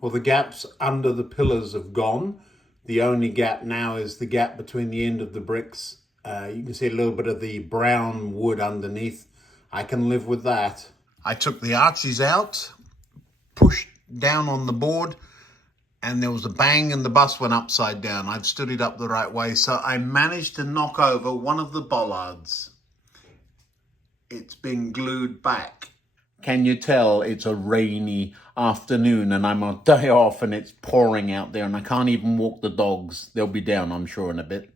Well, the gaps under the pillars have gone. The only gap now is the gap between the end of the bricks. You can see a little bit of the brown wood underneath. I can live with that. I took the arches out, pushed down on the board, and there was a bang and the bus went upside down. I've stood it up the right way, so I managed to knock over one of the bollards. It's been glued back. Can you tell it's a rainy afternoon and I'm on a day off and it's pouring out there and I can't even walk the dogs. They'll be down, I'm sure, in a bit.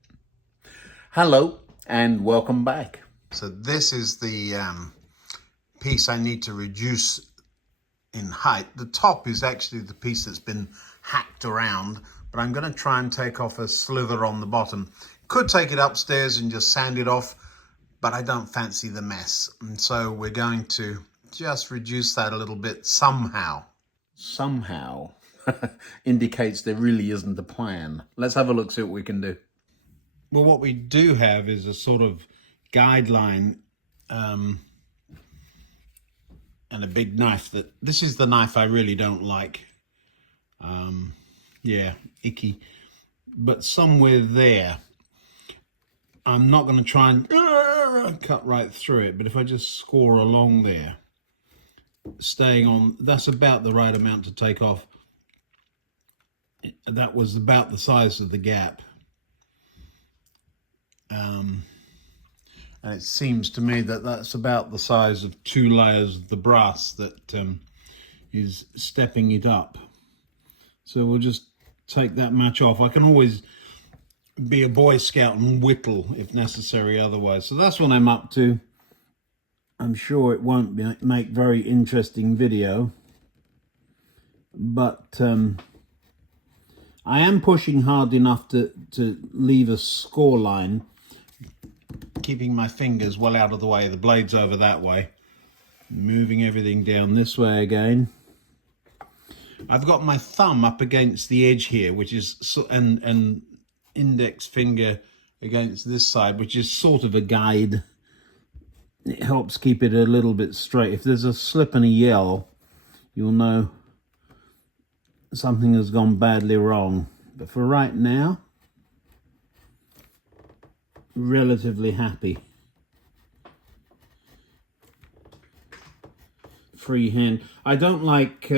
Hello and welcome back. So this is the piece I need to reduce in height. The top is actually the piece that's been hacked around, but I'm going to try and take off a slither on the bottom. Could take it upstairs and just sand it off, but I don't fancy the mess. And so we're going to just reduce that a little bit somehow. Somehow indicates there really isn't a plan. Let's have a look, see what we can do. Well, what we do have is a sort of guideline and a big knife. This is the knife I really don't like. Yeah, icky. But somewhere there, I'm not going to try and cut right through it, but if I just score along there, staying on, that's about the right amount to take off. That was about the size of the gap. And it seems to me that that's about the size of 2 layers of the brass that is stepping it up. So we'll just take that much off. I can always be a Boy Scout and whittle if necessary otherwise. So that's what I'm up to. I'm sure it won't make very interesting video, but I am pushing hard enough to leave a score line, keeping my fingers well out of the way. The blade's over that way, moving everything down this way again. I've got my thumb up against the edge here, which is, and index finger against this side, which is sort of a guide. It helps keep it a little bit straight. If there's a slip and a yell, you'll know something has gone badly wrong. But for right now, relatively happy. Freehand. I don't like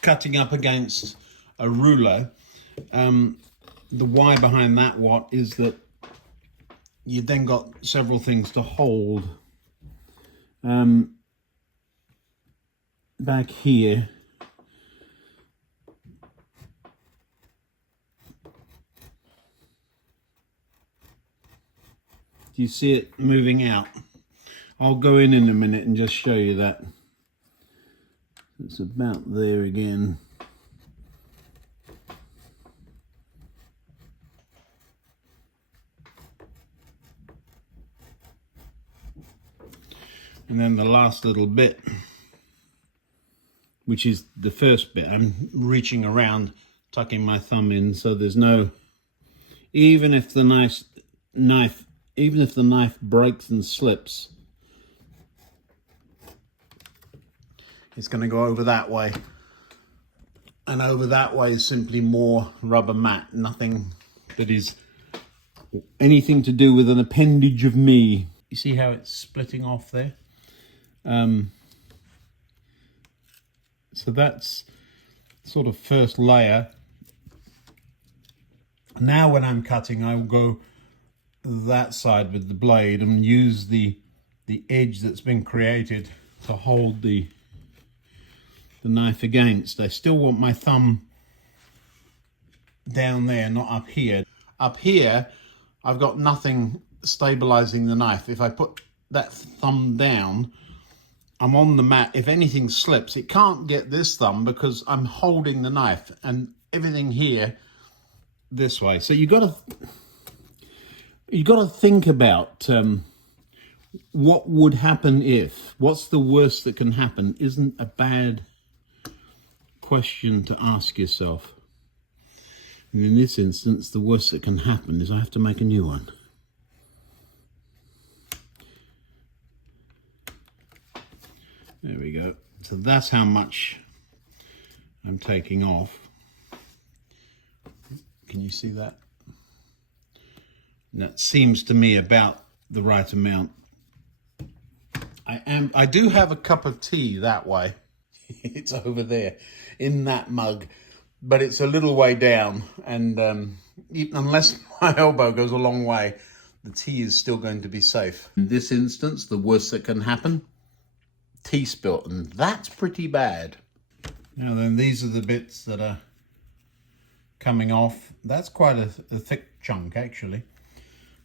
cutting up against a ruler. The why behind that is that you then got several things to hold. Back here, do you see it moving out? I'll go in a minute and just show you that. It's about there again. And then the last little bit, which is the first bit, I'm reaching around, tucking my thumb in, so there's no, even if the knife breaks and slips, it's going to go over that way. And over that way is simply more rubber mat, nothing that is anything to do with an appendage of me. You see how it's splitting off there? So that's sort of first layer. Now when I'm cutting, I will go that side with the blade and use the edge that's been created to hold the knife against. I still want my thumb down there, not up here. Up here, I've got nothing stabilizing the knife. If I put that thumb down, I'm on the mat. If anything slips, it can't get this thumb because I'm holding the knife and everything here this way. So you got to think about what would happen if. What's the worst that can happen? Isn't a bad question to ask yourself. And in this instance, the worst that can happen is I have to make a new one. There we go. So that's how much I'm taking off. Can you see that? And that seems to me about the right amount. I do have a cup of tea that way. It's over there in that mug, but it's a little way down, and unless my elbow goes a long way, the tea is still going to be safe. In this instance, the worst that can happen, tea spilt, and that's pretty bad. Now then, these are the bits that are coming off. That's quite a thick chunk, actually.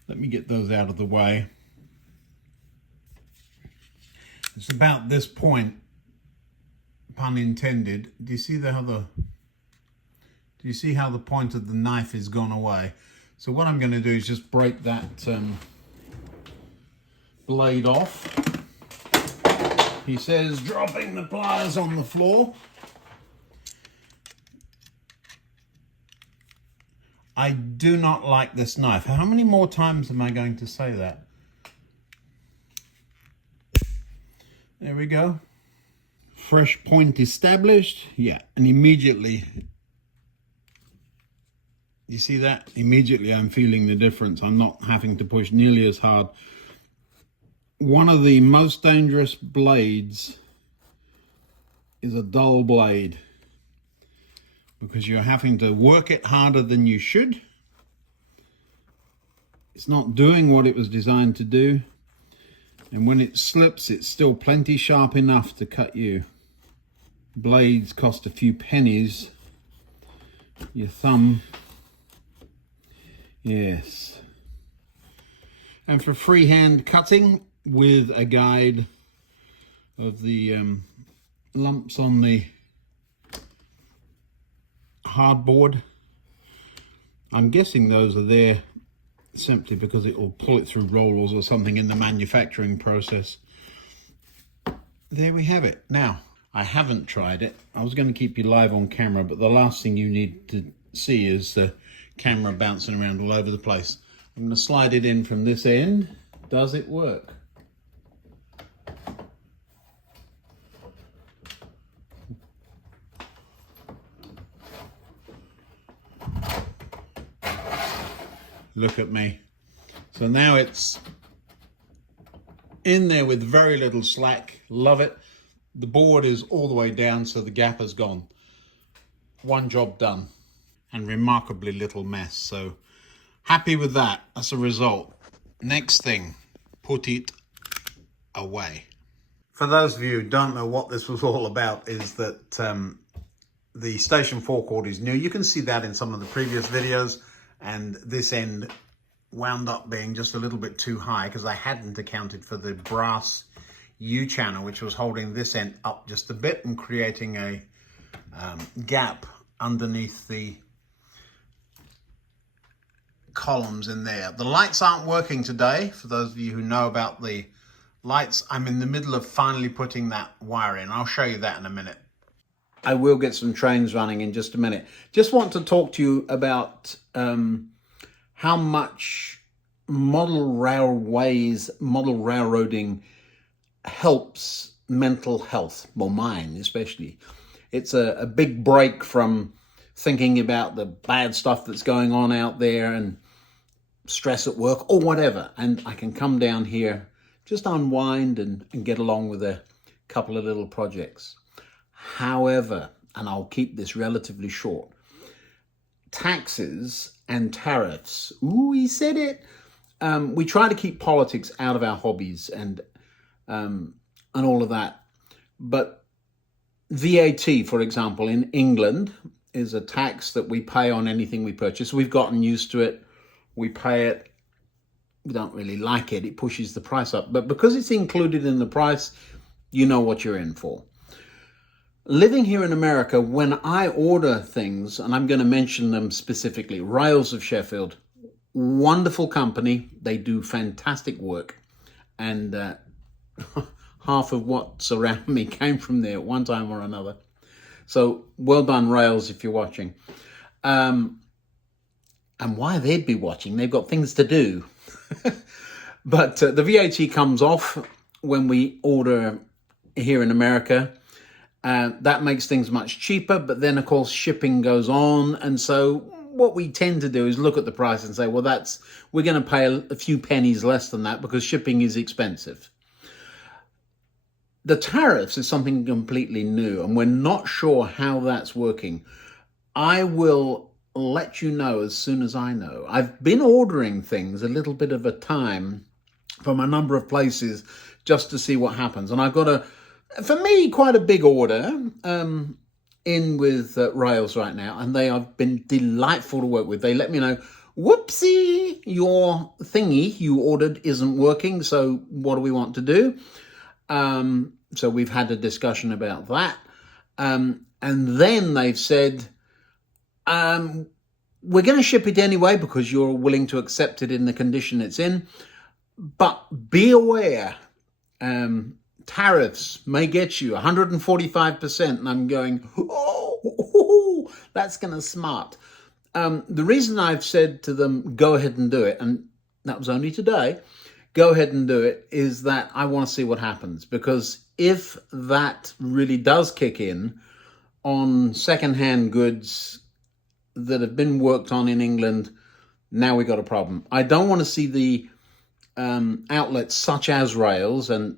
Let me get those out of the way. It's about this point, pun intended. Do you see how the point of the knife has gone away? So what I'm going to do is just break that blade off. He says, dropping the pliers on the floor. I do not like this knife. How many more times am I going to say that? There we go. Fresh point established. Yeah, and immediately, you see that? Immediately I'm feeling the difference. I'm not having to push nearly as hard. One of the most dangerous blades is a dull blade, because you're having to work it harder than you should. It's not doing what it was designed to do. And when it slips, it's still plenty sharp enough to cut you. Blades cost a few pennies. Your thumb. Yes. And for freehand cutting with a guide of the lumps on the hardboard. I'm guessing those are there simply because it will pull it through rollers or something in the manufacturing process. There we have it. Now, I haven't tried it. I was going to keep you live on camera, but the last thing you need to see is the camera bouncing around all over the place. I'm going to slide it in from this end. Does it work? Look at me. So now it's in there with very little slack. Love it. The board is all the way down, so the gap has gone. One job done. And remarkably little mess. So happy with that. That's a result. Next thing, put it away. For those of you who don't know what this was all about, is that the Station 4 cord is new. You can see that in some of the previous videos. And this end wound up being just a little bit too high because I hadn't accounted for the brass U-channel, which was holding this end up just a bit and creating a gap underneath the columns in there. The lights aren't working today. For those of you who know about the lights, I'm in the middle of finally putting that wire in. I'll show you that in a minute. I will get some trains running in just a minute. Just want to talk to you about how much model railroading helps mental health, well, mine especially. It's a big break from thinking about the bad stuff that's going on out there and stress at work or whatever. And I can come down here, just unwind and get along with a couple of little projects. However, and I'll keep this relatively short, taxes and tariffs. Ooh, he said it. We try to keep politics out of our hobbies and all of that. But VAT, for example, in England is a tax that we pay on anything we purchase. We've gotten used to it. We pay it. We don't really like it. It pushes the price up. But because it's included in the price, you know what you're in for. Living here in America, when I order things, and I'm going to mention them specifically, Rails of Sheffield, wonderful company. They do fantastic work. And half of what's around me came from there at one time or another. So well done, Rails, if you're watching. And why they'd be watching, they've got things to do. But the VAT comes off when we order here in America. That makes things much cheaper, but then of course shipping goes on. And so what we tend to do is look at the price and say, well, we're going to pay a few pennies less than that because shipping is expensive. The tariffs is something completely new, and we're not sure how that's working. I will let you know as soon as I know. I've been ordering things a little bit of a time from a number of places just to see what happens. And I've got for me, quite a big order in with Rails right now, and they have been delightful to work with. They let me know, whoopsie, your thingy you ordered isn't working, so what do we want to do? So we've had a discussion about that. And then they've said, we're going to ship it anyway because you're willing to accept it in the condition it's in. But be aware, tariffs may get you 145%. And I'm going, oh, that's going to smart. The reason I've said to them, go ahead and do it, and that was only today, go ahead and do it, is that I want to see what happens. Because if that really does kick in on secondhand goods that have been worked on in England, now we got a problem. I don't want to see the outlets such as Rails and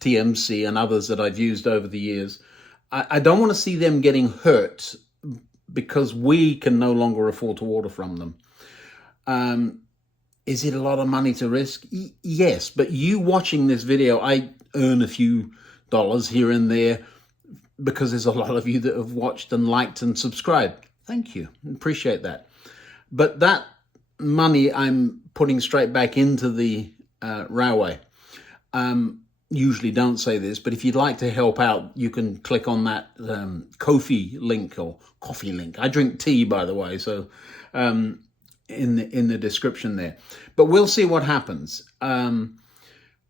TMC and others that I've used over the years. I don't want to see them getting hurt because we can no longer afford to order from them. Is it a lot of money to risk? Yes, but you watching this video, I earn a few dollars here and there because there's a lot of you that have watched and liked and subscribed. Thank you. Appreciate that. But that money I'm putting straight back into the railway. Usually don't say this, but if you'd like to help out, you can click on that Ko-fi link or coffee link. I drink tea, by the way, so in the description there. But we'll see what happens.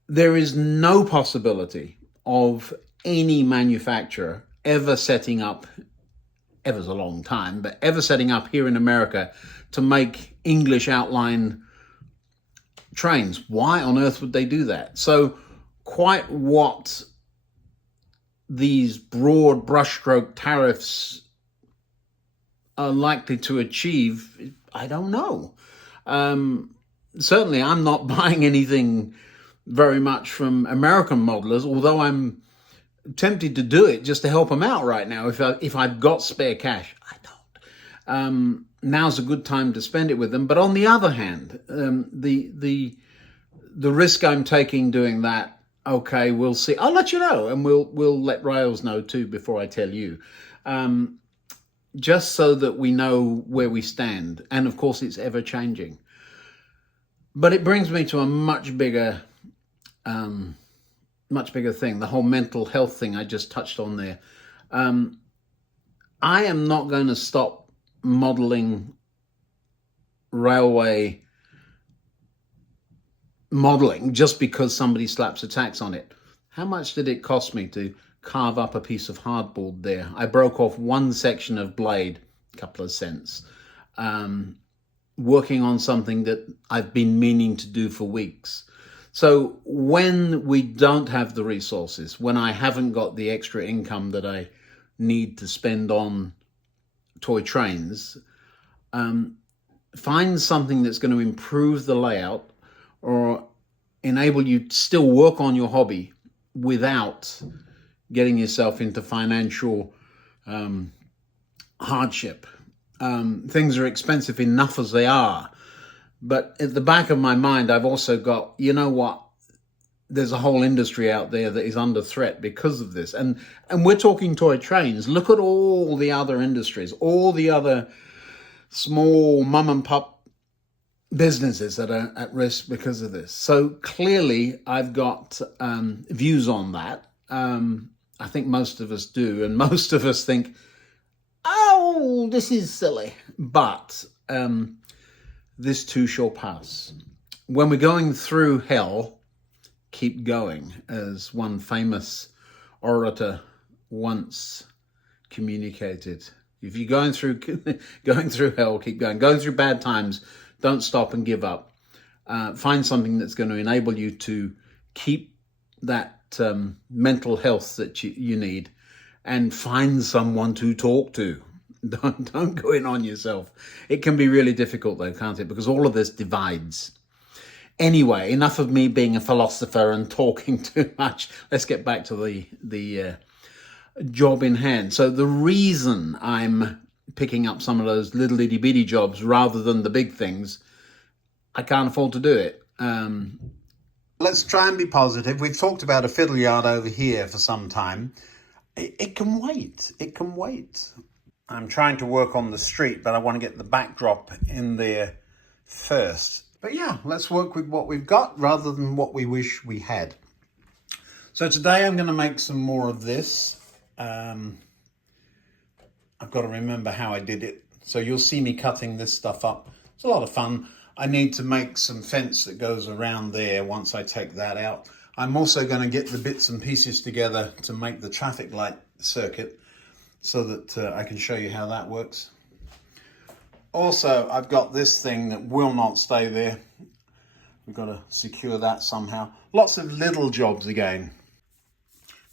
There is no possibility of any manufacturer ever setting up, ever's a long time, but ever setting up here in America to make English outline trains. Why on earth would they do that? So quite what these broad brushstroke tariffs are likely to achieve, I don't know. Certainly I'm not buying anything very much from American modelers, although I'm tempted to do it just to help them out right now if I've got spare cash. I don't. Now's a good time to spend it with them. But on the other hand, the risk I'm taking doing that, okay, we'll see. I'll let you know, and we'll let Rails know too before I tell you, just so that we know where we stand. And of course, it's ever changing. But it brings me to a much bigger thing, the whole mental health thing I just touched on there. I am not going to stop modeling railway modeling just because somebody slaps a tax on it. How much did it cost me to carve up a piece of hardboard there? I broke off one section of blade, a couple of cents, working on something that I've been meaning to do for weeks. So when we don't have the resources, when I haven't got the extra income that I need to spend on toy trains, find something that's going to improve the layout or enable you to still work on your hobby without getting yourself into financial hardship. Things are expensive enough as they are. But at the back of my mind, I've also got, you know what, there's a whole industry out there that is under threat because of this. And we're talking toy trains. Look at all the other industries, all the other small mum and pop businesses that are at risk because of this. So clearly I've got views on that. I think most of us do. And most of us think, oh, this is silly. But this too shall pass. When we're going through hell, keep going, as one famous orator once communicated. If you're going through hell, keep going. Going through bad times, don't stop and give up. Find something that's going to enable you to keep that mental health that you need, and find someone to talk to. Don't go in on yourself. It can be really difficult though, can't it? Because all of this divides. Anyway, enough of me being a philosopher and talking too much. Let's get back to the job in hand. So the reason I'm picking up some of those little itty bitty jobs rather than the big things, I can't afford to do it. Let's try and be positive. We've talked about a fiddle yard over here for some time. It can wait. It can wait. I'm trying to work on the street, but I want to get the backdrop in there first. But yeah, let's work with what we've got rather than what we wish we had. So today I'm going to make some more of this. I've got to remember how I did it. So you'll see me cutting this stuff up. It's a lot of fun. I need to make some fence that goes around there once I take that out. I'm also going to get the bits and pieces together to make the traffic light circuit so that I can show you how that works. Also, I've got this thing that will not stay there. We've got to secure that somehow. Lots of little jobs again.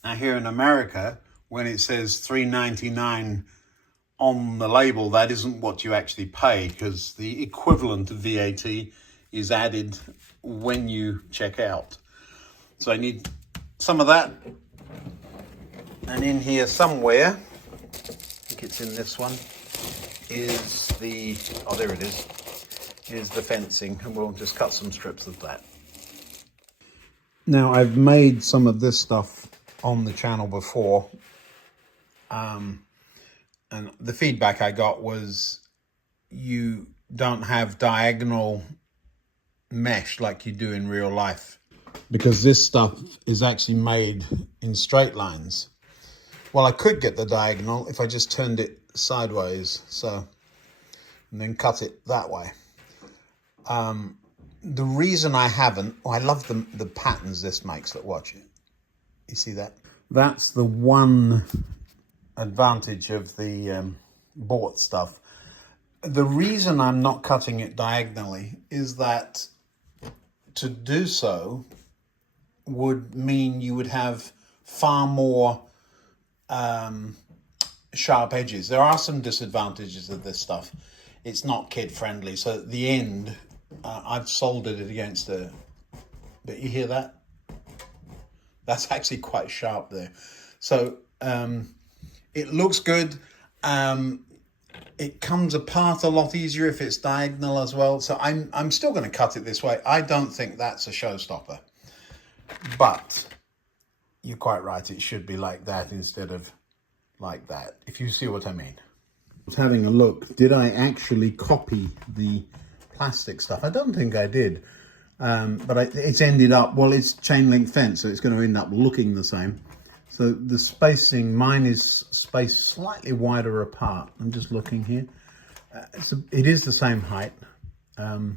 Now here in America, when it says $3.99 on the label, that isn't what you actually pay, because the equivalent of VAT is added when you check out. So I need some of that. And in here somewhere, I think it's in this one, is the, oh there it is the fencing, and we'll just cut some strips of that. Now I've made some of this stuff on the channel before, and the feedback I got was you don't have diagonal mesh like you do in real life, because this stuff is actually made in straight lines. Well, I could get the diagonal if I just turned it sideways, so, and then cut it that way. The reason I haven't, I love the patterns this makes. Look, watch it. You see that? That's the one advantage of the bought stuff. The reason I'm not cutting it diagonally is that to do so would mean you would have far more sharp edges. There are some disadvantages of this stuff. It's not kid friendly, so at the end I've soldered it against a, but you hear that? That's actually quite sharp there. So it looks good. It comes apart a lot easier if it's diagonal as well. So I'm still going to cut it this way. I don't think that's a showstopper, but you're quite right. It should be like that instead of like that, if you see what I mean. I was having a look. Did I actually copy the plastic stuff? I don't think I did. But it's ended up, well, it's chain link fence, so it's going to end up looking the same. So the spacing, mine is spaced slightly wider apart. I'm just looking here. It is the same height. I've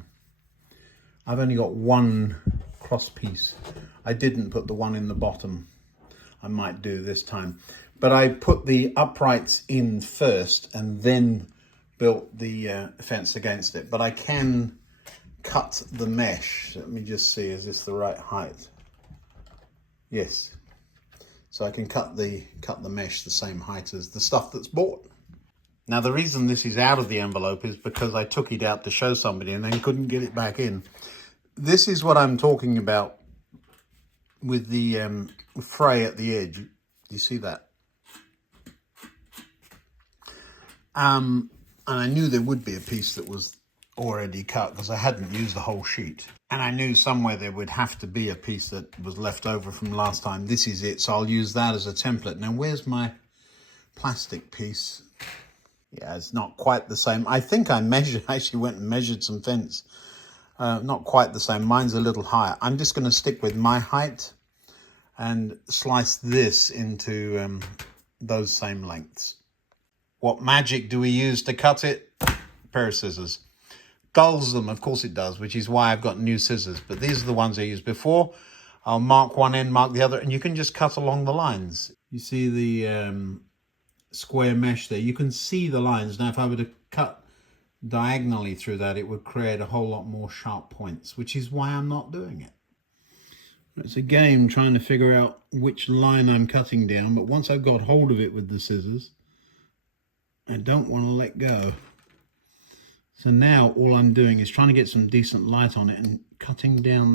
only got one cross piece. I didn't put the one in the bottom. I might do this time. But I put the uprights in first and then built the fence against it. But I can cut the mesh. Let me just see, is this the right height? Yes. So I can cut the mesh the same height as the stuff that's bought. Now the reason this is out of the envelope is because I took it out to show somebody and then couldn't get it back in. This is what I'm talking about with the fray at the edge. You see that? And I knew there would be a piece that was already cut because I hadn't used the whole sheet. And I knew somewhere there would have to be a piece that was left over from last time. This is it, so I'll use that as a template. Now, where's my plastic piece? Yeah, it's not quite the same. I think I actually went and measured some fence. Not quite the same. Mine's a little higher. I'm just going to stick with my height and slice this into those same lengths. What magic do we use to cut it? A pair of scissors. Dulls them, of course it does, which is why I've got new scissors. But these are the ones I used before. I'll mark one end, mark the other, and you can just cut along the lines. You see the square mesh there. You can see the lines. Now, if I were to cut diagonally through that, it would create a whole lot more sharp points, which is why I'm not doing it. It's a game trying to figure out which line I'm cutting down, but once I've got hold of it with the scissors, I don't want to let go. So now all I'm doing is trying to get some decent light on it and cutting down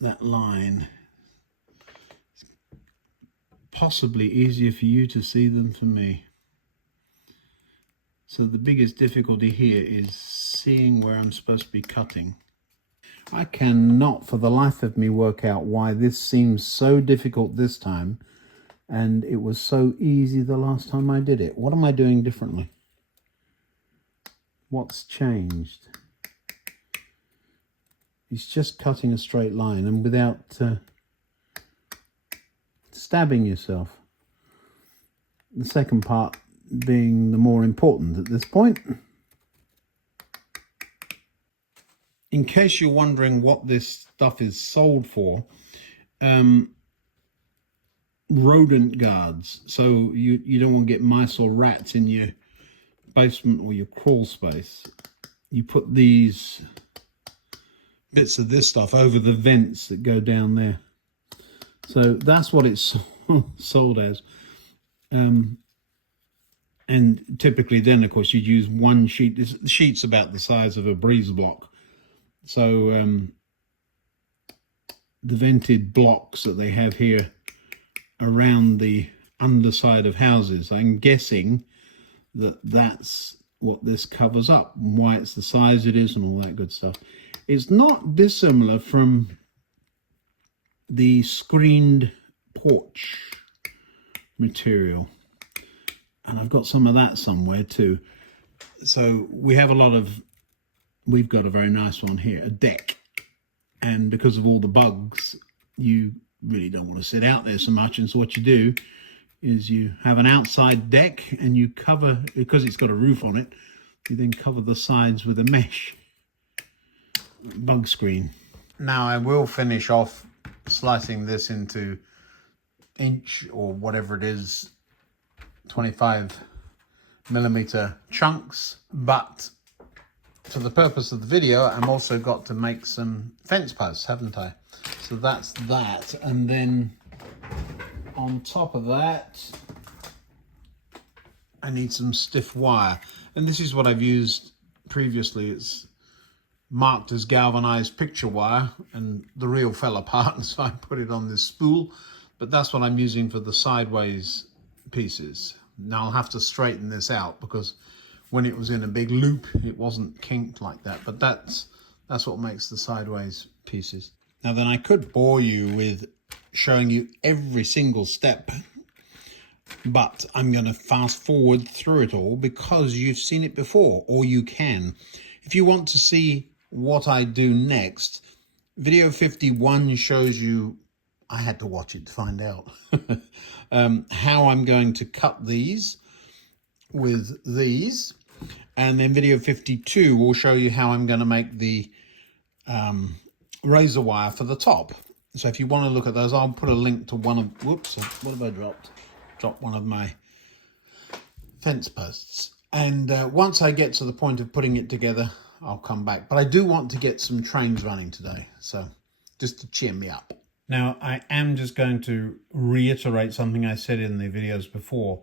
that line. It's possibly easier for you to see than for me. So the biggest difficulty here is seeing where I'm supposed to be cutting. I cannot for the life of me work out why this seems so difficult this time and it was so easy the last time I did it. What am I doing differently? What's changed? It's just cutting a straight line and without stabbing yourself. The second part being the more important at this point. In case you're wondering what this stuff is sold for, rodent guards. So you don't want to get mice or rats in your basement or your crawl space. You put these bits of this stuff over the vents that go down there. So that's what it's sold as. And typically then, of course, you'd use one sheet. The sheet's about the size of a breeze block. So the vented blocks that they have here around the underside of houses, I'm guessing that that's what this covers up and why it's the size it is and all that good stuff. It's not dissimilar from the screened porch material. And I've got some of that somewhere too. So we've got a very nice one here, a deck. And because of all the bugs, you really don't want to sit out there so much. And so what you do is you have an outside deck and you cover, because it's got a roof on it, you then cover the sides with a mesh bug screen. Now I will finish off slicing this into inch or whatever it is, 25mm chunks, but for the purpose of the video, I'm also got to make some fence posts, haven't I? So that's that, and then on top of that, I need some stiff wire, and this is what I've used previously. It's marked as galvanized picture wire, and the reel fell apart, so I put it on this spool, but that's what I'm using for the sideways pieces. Now I'll have to straighten this out because when it was in a big loop, it wasn't kinked like that, but that's what makes the sideways pieces. Now then, I could bore you with showing you every single step, but I'm going to fast forward through it all because you've seen it before, or you can. If you want to see what I do next, video 51 shows you, I had to watch it to find out, how I'm going to cut these with these. And then video 52 will show you how I'm going to make the razor wire for the top. So if you want to look at those, I'll put a link to one of, whoops, what have I dropped? Dropped one of my fence posts. And once I get to the point of putting it together, I'll come back. But I do want to get some trains running today, so just to cheer me up. Now, I am just going to reiterate something I said in the videos before.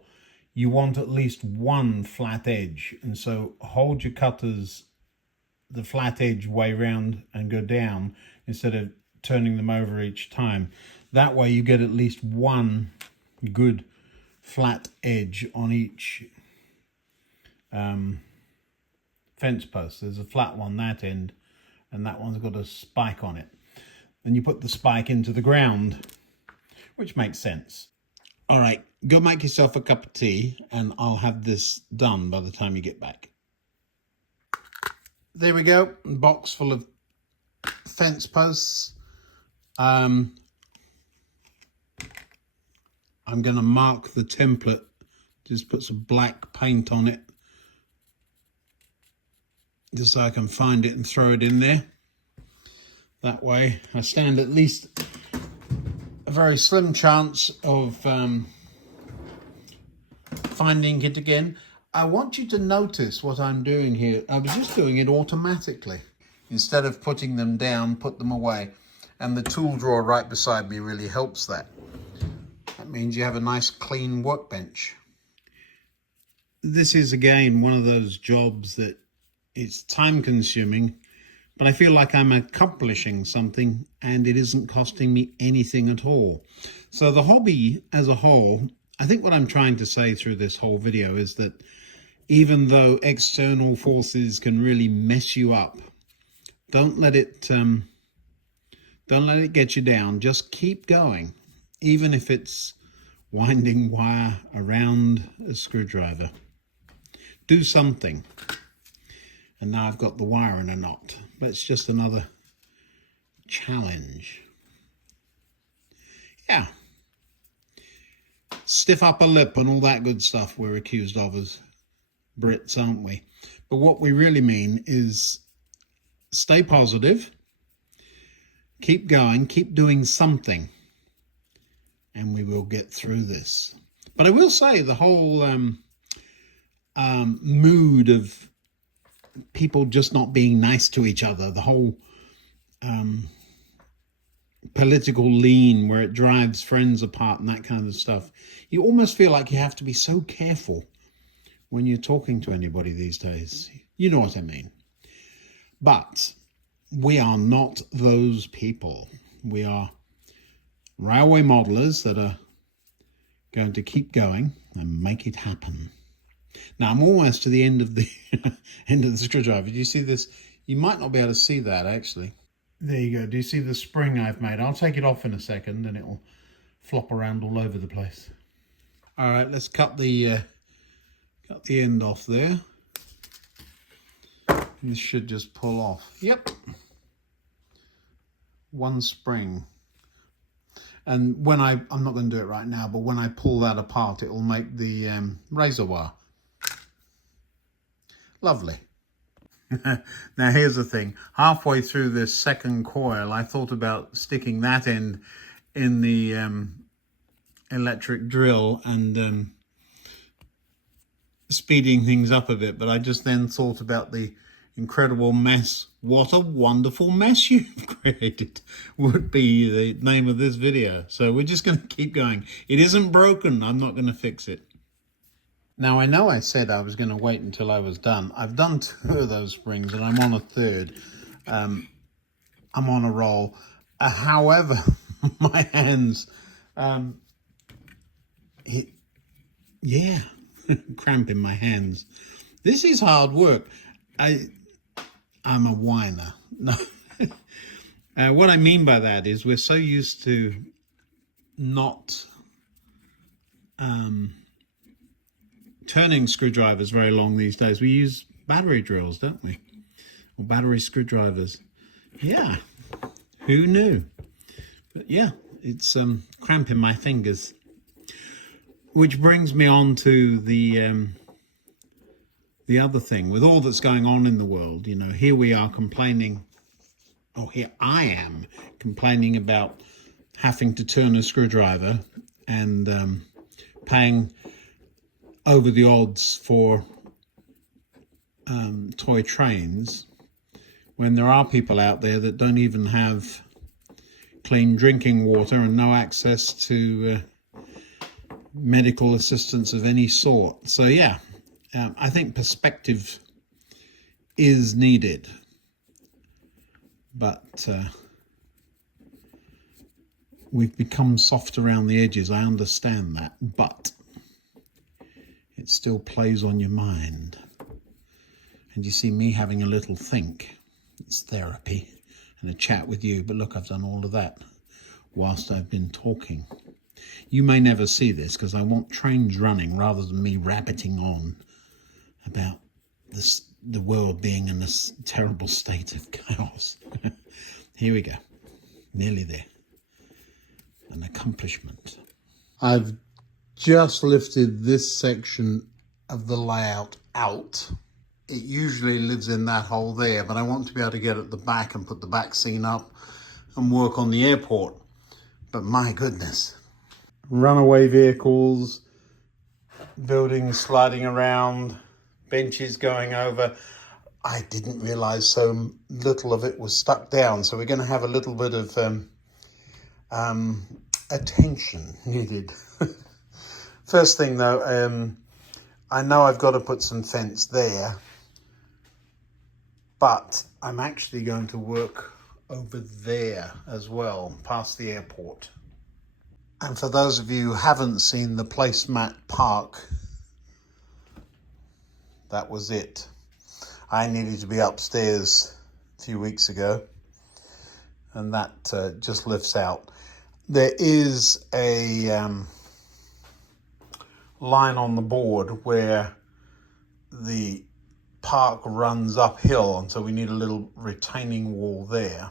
You want at least one flat edge, and so hold your cutters the flat edge way round and go down instead of turning them over each time. That way you get at least one good flat edge on each fence post. There's a flat one that end, and that one's got a spike on it. Then you put the spike into the ground, which makes sense. All right, go make yourself a cup of tea, and I'll have this done by the time you get back. There we go, a box full of fence posts. I'm going to mark the template, just put some black paint on it, just so I can find it and throw it in there. That way I stand at least a very slim chance of finding it again. I want you to notice what I'm doing here. I was just doing it automatically. Instead of putting them down, put them away. And the tool drawer right beside me really helps that. That means you have a nice clean workbench. This is again one of those jobs that it's time consuming, but I feel like I'm accomplishing something and it isn't costing me anything at all. So the hobby as a whole, I think what I'm trying to say through this whole video is that even though external forces can really mess you up, don't let it get you down. Just keep going, even if it's winding wire around a screwdriver. Do something. And now I've got the wire in a knot, but it's just another challenge. Yeah. Stiff upper lip and all that good stuff we're accused of as Brits, aren't we? But what we really mean is stay positive, keep going, keep doing something, and we will get through this. But I will say the whole mood of people just not being nice to each other, the whole political lean where it drives friends apart and that kind of stuff, you almost feel like you have to be so careful when you're talking to anybody these days. You know what I mean. But we are not those people. We are railway modelers that are going to keep going and make it happen. Now I'm almost to the end of the end of the screwdriver. Do you see this? You might not be able to see that actually. There you go. Do you see the spring I've made? I'll take it off in a second and it'll flop around all over the place. All right, let's cut the end off there. This should just pull off. Yep. One spring. And when I'm not going to do it right now, but when I pull that apart, it will make the razor wire. Lovely. Now here's the thing. Halfway through this second coil, I thought about sticking that end in the electric drill and speeding things up a bit, but I just then thought about the incredible mess. What a wonderful mess you've created would be the name of this video. So we're just going to keep going. It isn't broken. I'm not going to fix it. Now, I know I said I was going to wait until I was done. I've done 2 of those springs and I'm on a 3rd. I'm on a roll. However, my hands, cramp in my hands. This is hard work. I'm a whiner. No. What I mean by that is we're so used to not turning screwdrivers very long these days. We use battery drills, don't we? Or battery screwdrivers. Yeah, who knew? But yeah, it's cramping my fingers. Which brings me on to the other thing. With all that's going on in the world, you know, here we are complaining, here I am complaining about having to turn a screwdriver and paying over the odds for toy trains, when there are people out there that don't even have clean drinking water and no access to medical assistance of any sort. So yeah, I think perspective is needed, but we've become soft around the edges. I understand that, but it still plays on your mind. And you see me having a little think. It's therapy and a chat with you. But look, I've done all of that whilst I've been talking. You may never see this because I want trains running rather than me rabbiting on about this, the world being in this terrible state of chaos. Here we go. Nearly there. An accomplishment. I've just lifted this section of the layout out. It usually lives in that hole there, but I want to be able to get at the back and put the back scene up and work on the airport. But my goodness. Runaway vehicles, buildings sliding around, benches going over. I didn't realize so little of it was stuck down. So we're going to have a little bit of attention needed. First thing though, I know I've got to put some fence there, but I'm actually going to work over there as well, past the airport. And for those of you who haven't seen the placemat park, that was it. I needed to be upstairs a few weeks ago, and that just lifts out. There is a line on the board where the park runs uphill, and so we need a little retaining wall there.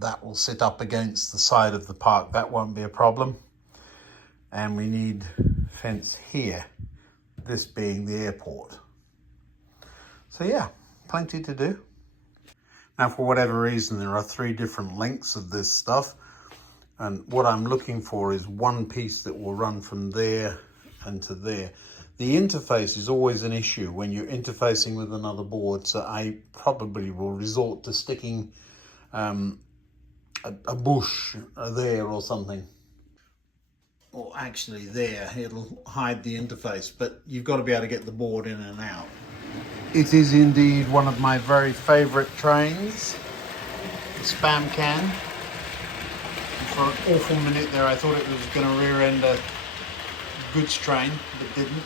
That will sit up against the side of the park. That won't be a problem. And we need fence here, this being the airport. So yeah, plenty to do. Now, for whatever reason, there are 3 different lengths of this stuff. And what I'm looking for is one piece that will run from there and to there. The interface is always an issue when you're interfacing with another board, so I probably will resort to sticking a bush there or something. Or actually there, it'll hide the interface, but you've got to be able to get the board in and out. It is indeed one of my very favourite trains, the Spam Can. For an awful minute there I thought it was going to rear end a goods train, but didn't.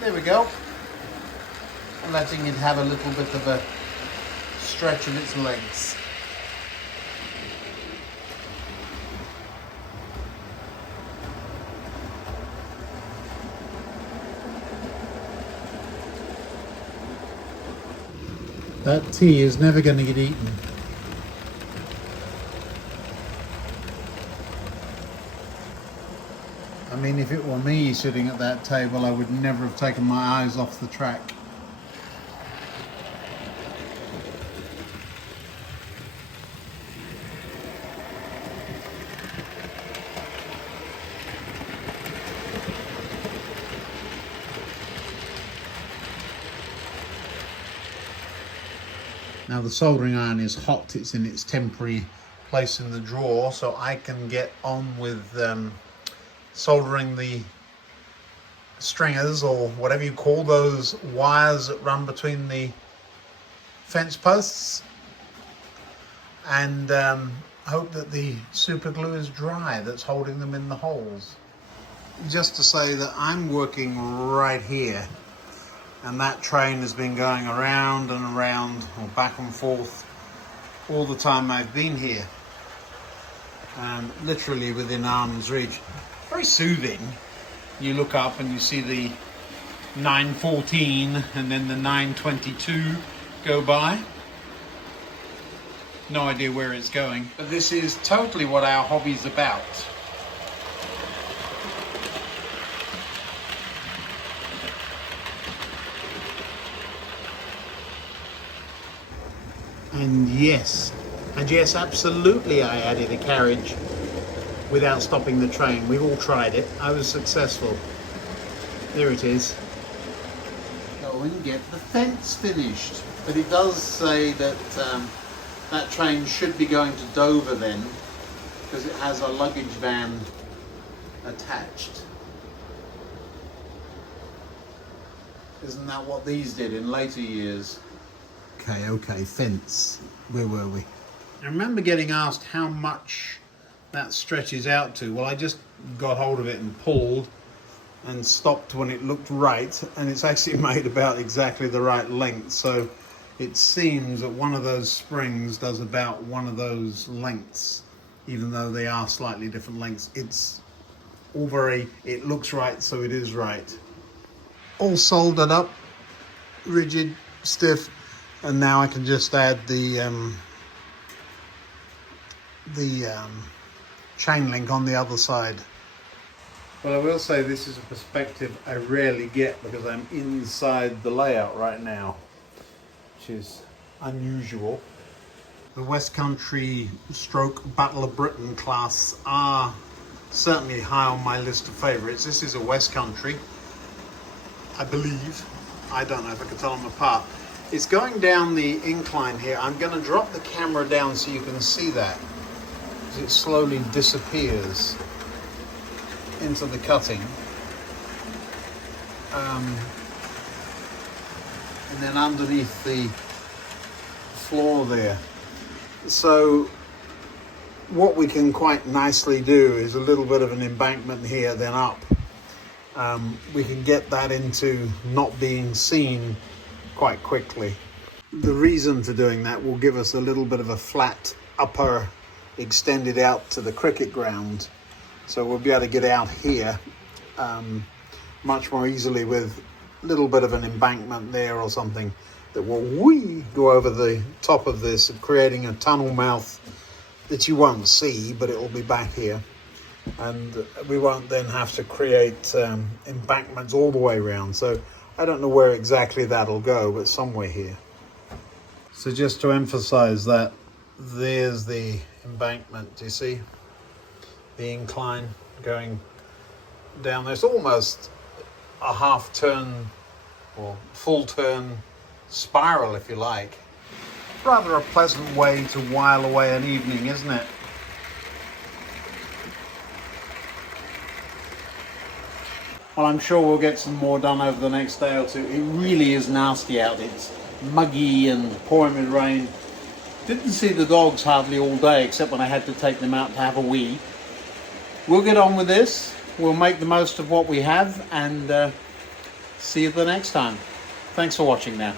There we go. Letting it have a little bit of a stretch of its legs. That tea is never going to get eaten. I mean, if it were me sitting at that table, I would never have taken my eyes off the track. Now the soldering iron is hot, it's in its temporary place in the drawer, so I can get on with soldering the stringers, or whatever you call those wires that run between the fence posts, and hope that the super glue is dry that's holding them in the holes. Just to say that I'm working right here, and that train has been going around and around, or back and forth, all the time I've been here. Literally within arm's reach. Very soothing. You look up and you see the 9:14 and then the 9:22 go by. No idea where it's going. But this is totally what our hobby's about. And yes, absolutely I added a carriage without stopping the train. We've all tried it. I was successful. There it is. Go and get the fence finished. But it does say that that train should be going to Dover then, because it has a luggage van attached. Isn't that what these did in later years? Okay, fence. Where were we? I remember getting asked how much that stretches out to. Well, I just got hold of it and pulled and stopped when it looked right, and it's actually made about exactly the right length. So it seems that one of those springs does about one of those lengths, even though they are slightly different lengths. It's all very, it looks right, so it is right. All soldered up, rigid, stiff. And now I can just add the chain link on the other side. Well, I will say this is a perspective I rarely get because I'm inside the layout right now, which is unusual. The West Country stroke Battle of Britain class are certainly high on my list of favourites. This is a West Country, I believe. I don't know if I can tell them apart. It's going down the incline here. I'm going to drop the camera down so you can see that as it slowly disappears into the cutting. And then underneath the floor there. So what we can quite nicely do is a little bit of an embankment here, then up. We can get that into not being seen quite quickly. The reason for doing that will give us a little bit of a flat upper extended out to the cricket ground. So we'll be able to get out here much more easily with a little bit of an embankment there or something that will go over the top of this, creating a tunnel mouth that you won't see, but it will be back here. And we won't then have to create embankments all the way around. So I don't know where exactly that'll go, but somewhere here. So just to emphasize that, there's the embankment, do you see? The incline going down there. It's almost a half turn or full turn spiral, if you like. Rather a pleasant way to while away an evening, isn't it? Well, I'm sure we'll get some more done over the next day or two. It really is nasty out. It's muggy and pouring with rain. Didn't see the dogs hardly all day, except when I had to take them out to have a wee. We'll get on with this. We'll make the most of what we have, and see you the next time. Thanks for watching now.